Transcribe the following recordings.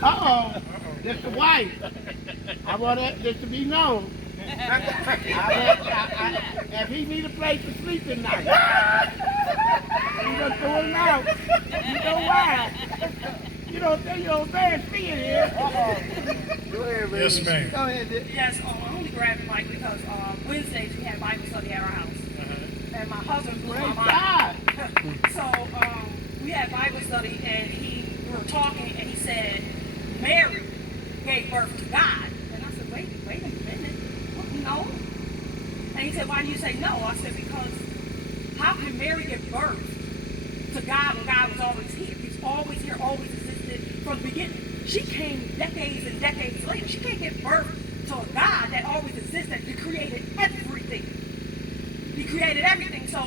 That's the wife. I want this to be known. If he need a place to sleep tonight, you just throw him out. You know why? You don't embarrass me in here. Go ahead, Yes, ma'am. Go ahead, Yes, I only grabbed the mic because Wednesdays we had Bible study at our house. And my husband blew my mind. So we had Bible study and we were talking and he said, Mary gave birth to God. And I said, wait a minute. No. And he said, why do you say no? I said, because how can Mary give birth to God when God was always here? He's always here, always existed from the beginning. She came decades and decades later. She can't give birth to a God that always existed. He created everything. He created everything. So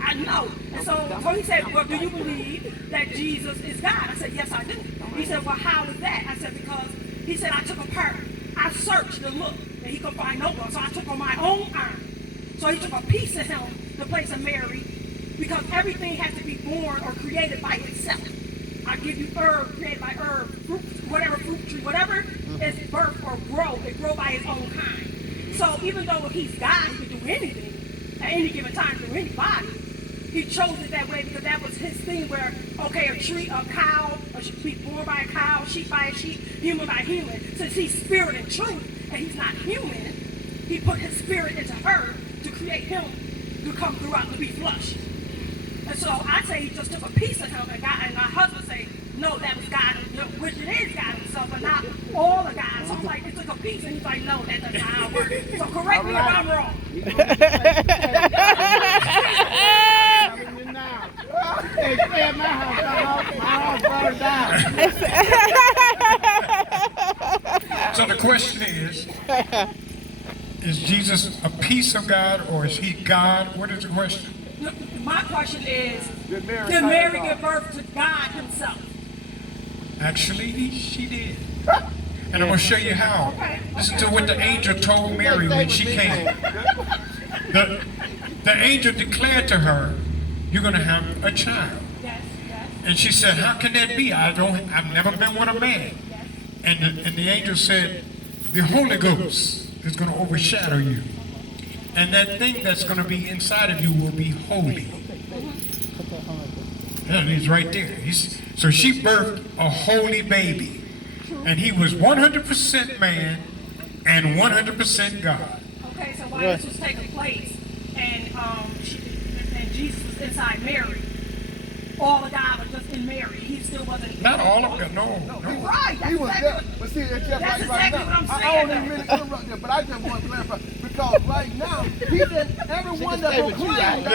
I know. And so he said, well, do you believe that Jesus is God? I said, yes, I do. He said, well, how is that? I said, because he said, I took apart. I searched and looked, and he could find no one. So I took on my own arm. So he took a piece of him, the place of Mary, because everything has to be born or created by itself. I give you herb, created by herb, fruit, whatever fruit tree, whatever is birth or grow, it grow by its own kind. So even though he's God, he can do anything at any given time to anybody. He chose it that way because that was his thing where, okay, a tree, a cow, should be born by a cow, sheep by a sheep, human by human. Since he's spirit and truth, and he's not human, he put his spirit into her to create him to come throughout to be flush. And so I say he just took a piece of him, and my husband say, no, that was God, which it is God himself, but not all of God. So I'm like, it took a piece, and he's like, no, that doesn't how it works. So correct me if I'm wrong. Hey, stay at my house burned down. So the question is Jesus a piece of God or is he God? What is the question? My question is, did Mary give birth to God himself? Actually, she did. And I'm going to show you how. Listen to what the angel told Mary when she came. The angel declared to her, you're going to have a child. Yes, yes. And she said, how can that be? I've never been with a man. And the angel said, the Holy Ghost is going to overshadow you. And that thing that's going to be inside of you will be holy. And he's right there. So she birthed a holy baby. And he was 100% man and 100% God. Okay, so while this was taking place and Jesus was inside Mary, all of God was just in Mary. He still wasn't. Not all of God, no. Right, that's exactly, but see, it's just that's right exactly now. what I'm saying. I don't even really interrupt you, but I just want to clarify because right now, everyone that proclaims,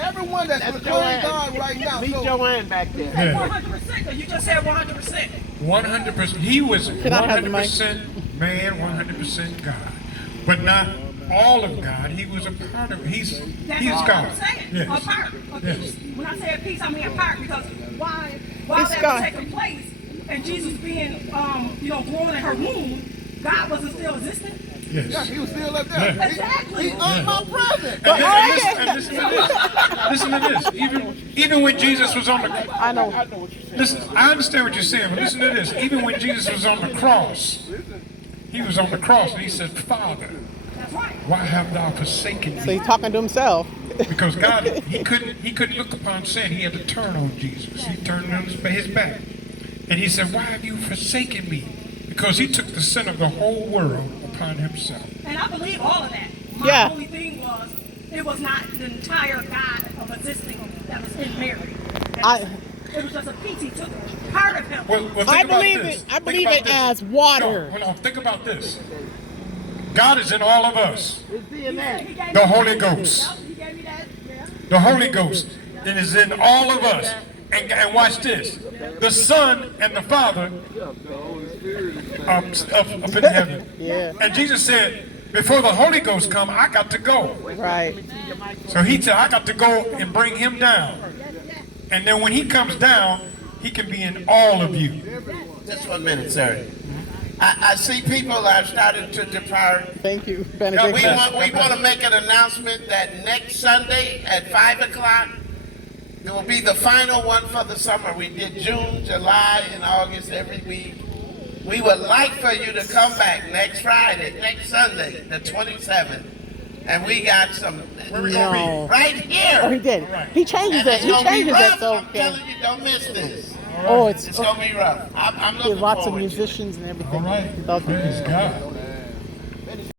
everyone that's proclaiming God right now. Meet Joanne back there. 100%. You just said 100%. 100%. He was 100% man, 100% God, but not all of God. He was a part of. He's all God. I'm saying. Yes. A part. A piece. When I say a piece, I mean a part because while that God. was taking place and Jesus being born in her womb, God wasn't still existing. Yes. Yeah, he was still up there. Yeah. Exactly. He's omnipresent. And listen to this. Listen to this. Even when Jesus was on the, I know. listen. I understand what you're saying, but listen to this. Even when Jesus was on the cross, he was on the cross and he said, "Father, That's right. why have thou forsaken So me?" he's talking to himself. Because God, he couldn't look upon sin. He had to turn on Jesus. He turned on his back, and he said, "Why have you forsaken me?" Because he took the sin of the whole world upon himself. And I believe all of that. My only thing was, it was not the entire God of existing that was in Mary. It was just a piece. He took part of him. Well, think I about believe this. it. I Think believe about it this. as water. No, hold on. Think about this. God is in all of us. DNA. The Holy Ghost. He gave me that. Yeah. The Holy Ghost is in all of us. And watch this. The Son and the Father up in heaven. Yeah. And Jesus said, before the Holy Ghost come, I got to go. Right. So he said, I got to go and bring him down. And then when he comes down, he can be in all of you. Just 1 minute, sir. I see people are starting to depart. Thank you, We Benedict. want to make an announcement that next Sunday at 5 o'clock, it will be the final one for the summer. We did June, July, and August every week. We would like for you to come back next Friday, next Sunday, the 27th. And we got some Where we gonna No. right here. Oh, he did. He changes And it. it's He gonna be changes it. rough. So I'm telling you, don't miss this. oh, it's It's gonna be rough. I'm there are looking lots of forward to it. musicians and everything. All right. About Praise God.